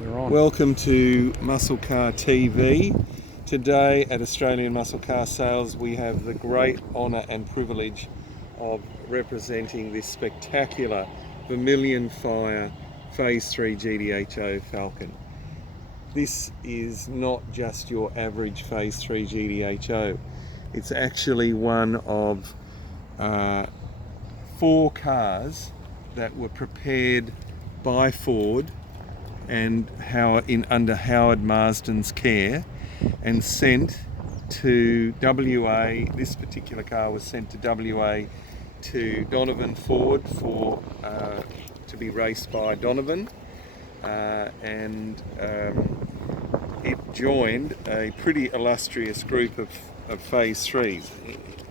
We're on. Welcome to Muscle Car TV. Today at Australian Muscle Car Sales we have the great honour and privilege of representing this spectacular Vermilion Fire Phase 3 GTHO Falcon. This is not just your average Phase 3 GTHO. It's actually one of 4 cars that were prepared by Ford and under Howard Marsden's care and sent to WA. This particular car was sent to WA to Donovan Ford to be raced by Donovan, and it joined a pretty illustrious group of Phase 3s,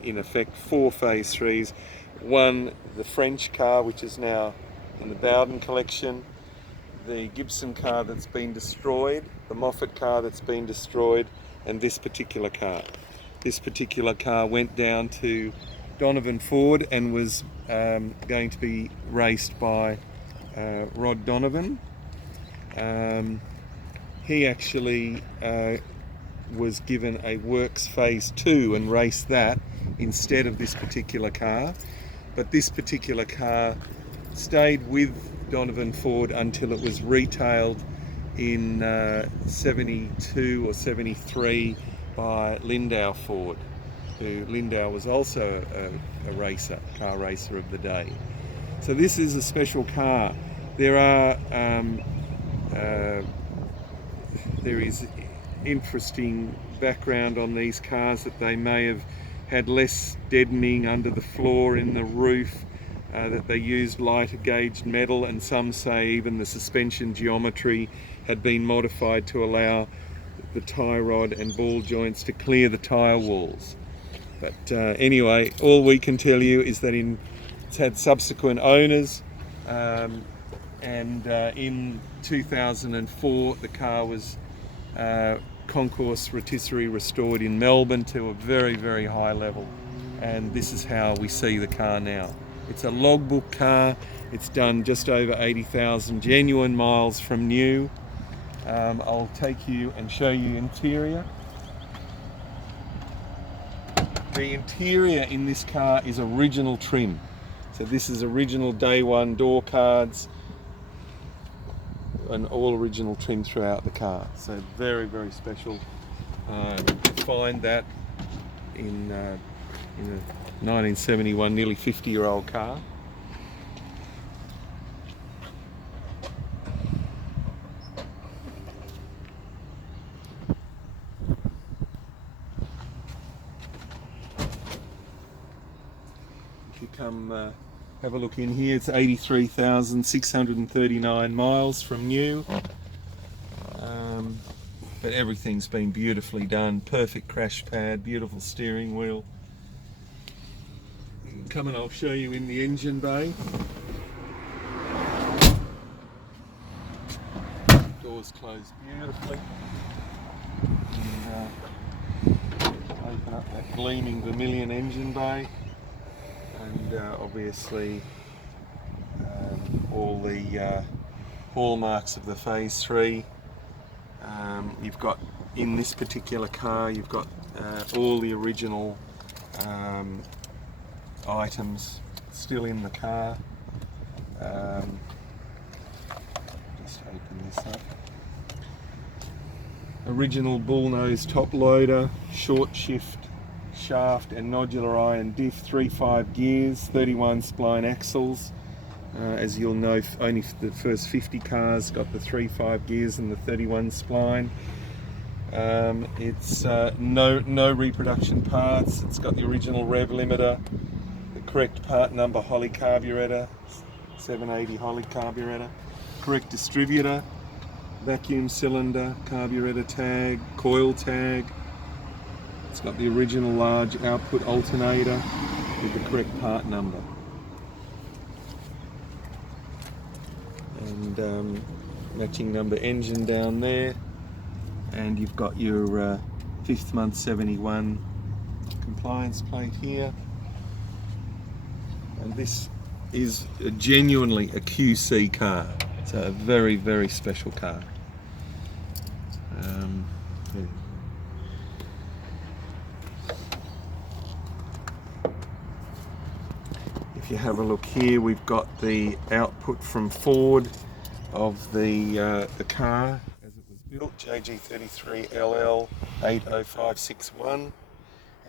in effect 4 Phase 3s. One, the French car, which is now in the Bowden collection, the Gibson car that's been destroyed, the Moffat car that's been destroyed, and this particular car. This particular car went down to Donovan Ford and was going to be raced by Rod Donovan. He actually was given a Works Phase 2 and raced that instead of this particular car. But this particular car stayed with Donovan Ford until it was retailed in 72 or 73 by Lindau Ford, who Lindau was also a car racer of the day. So this is a special car. There is interesting background on these cars, that they may have had less deadening under the floor in the roof, that they used lighter gauged metal, and some say even the suspension geometry had been modified to allow the tie rod and ball joints to clear the tyre walls. But anyway, all we can tell you is that it's had subsequent owners, and in 2004 the car was concourse rotisserie restored in Melbourne to a very, very high level, and this is how we see the car now. It's a logbook car. It's done just over 80,000 genuine miles from new. I'll take you and show you interior. The interior in this car is original trim. So this is original day one door cards and all original trim throughout the car. So very, very special. You find that in a 1971, nearly 50-year-old car. If you come have a look in here, it's 83,639 miles from new. But everything's been beautifully done. Perfect crash pad, beautiful steering wheel. Come and I'll show you in the engine bay. Doors closed beautifully. And, open up that gleaming Vermilion engine bay. And obviously all the hallmarks of the Phase 3. You've got, in this particular car, you've got all the original items still in the car. Just open this up. Original bullnose top loader, short shift shaft and nodular iron diff, 3/5 gears, 31 spline axles. As you'll know, only the first 50 cars got the 3/5 gears and the 31 spline. It's no reproduction parts. It's got the original rev limiter, the correct part number Holly carburetor, 780 Holly carburetor, correct distributor, vacuum cylinder, carburetor tag, coil tag. It's got the original large output alternator with the correct part number. And matching number engine down there. And you've got your 5th month 71 compliance plate here. And this is genuinely a QC car. It's a very, very special car. Yeah. If you have a look here, we've got the output from Ford of the car as it was built, JG33LL 80561,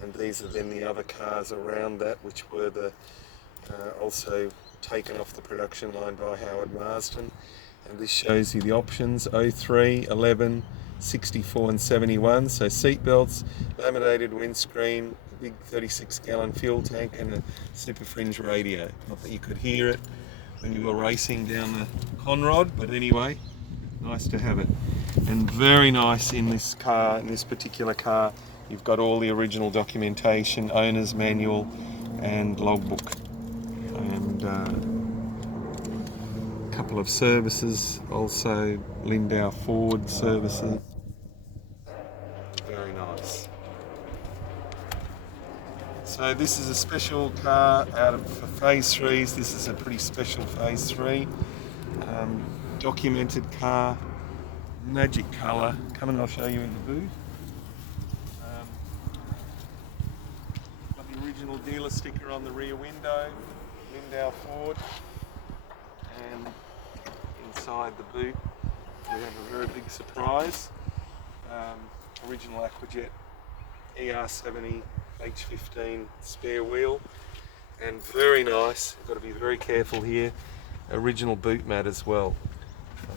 and these are then the other cars around that, which were the also taken off the production line by Howard Marsden. And this shows you the options: 03, 11, 64 and 71. So seat belts, laminated windscreen, a big 36-gallon fuel tank, and a super fringe radio. Not that you could hear it when you were racing down the Conrod, but anyway, nice to have it. And very nice in this car, in this particular car, you've got all the original documentation, owner's manual and logbook. And a couple of services, also Lindau Ford services. Very nice. So this is a special car for phase 3s. This is a pretty special phase 3. Documented car, magic colour. Come and I'll show you in the booth. Got the original dealer sticker on the rear window, Lindau Ford. And inside the boot we have a very big surprise. Original Aquajet ER70 H15 spare wheel, and very nice. You've got to be very careful here. Original boot mat as well.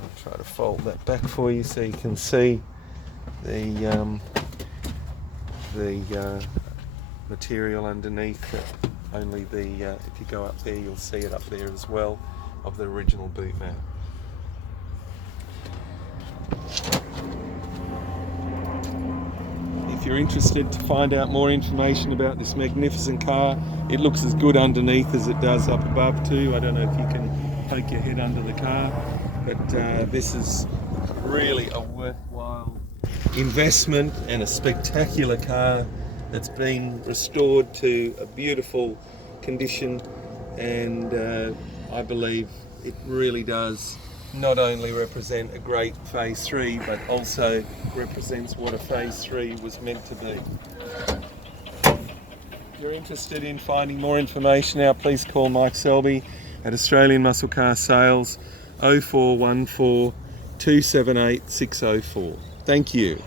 I'll try to fold that back for you so you can see the material underneath. Only the if you go up there, you'll see it up there as well, of the original boot mat. If you're interested to find out more information about this magnificent car, it looks as good underneath as it does up above too. I don't know if you can poke your head under the car, but this is really a worthwhile investment and a spectacular car that's been restored to a beautiful condition, and I believe it really does not only represent a great phase 3, but also represents what a phase 3 was meant to be. If you're interested in finding more information out, please call Mike Selby at Australian Muscle Car Sales 0414 278 604. Thank you.